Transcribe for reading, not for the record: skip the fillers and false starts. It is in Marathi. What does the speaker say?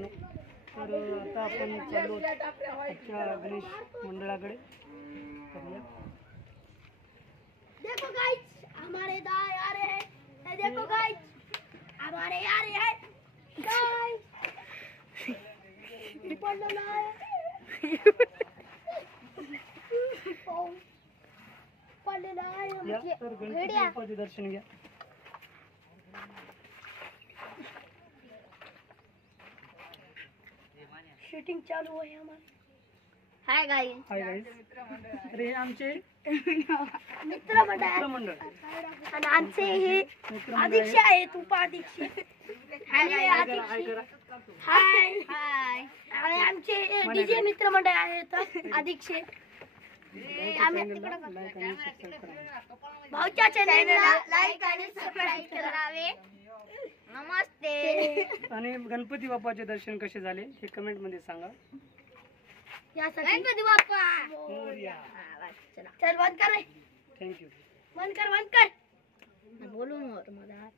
मित्रांनो, तर आता आपण चालू आजच्या गणेश मंडळाकडे. देखो गाइस, हमारे दाई आ रहे हैं. देखो गाइस, हमारे आ रहे हैं गाइस. पडलेला आहे, पडलेला आहे. तर गणपती बाप्पाचे दर्शन घ्या. शूटिंग चालू आहे हमारी. Hi guys. Hi guys. तर हे आमचे मित्रमंडळ आणि आमचे हे अध्यक्ष आहेत, उपाध्यक्ष. हाय हाय. आणि आमचे डीजे मित्रमंडळ आहेत अध्यक्ष. भाऊच्या चॅनलला लाईक आणि सबस्क्राइब करावे. नमस्ते. आणि गणपती बाप्पाचे दर्शन कसे झाले हे कमेंट मध्ये सांगा. गणपती बाप्पा मोरया. चल बंद कर रे. थँक्यू. बंद कर बोलू मोर मला.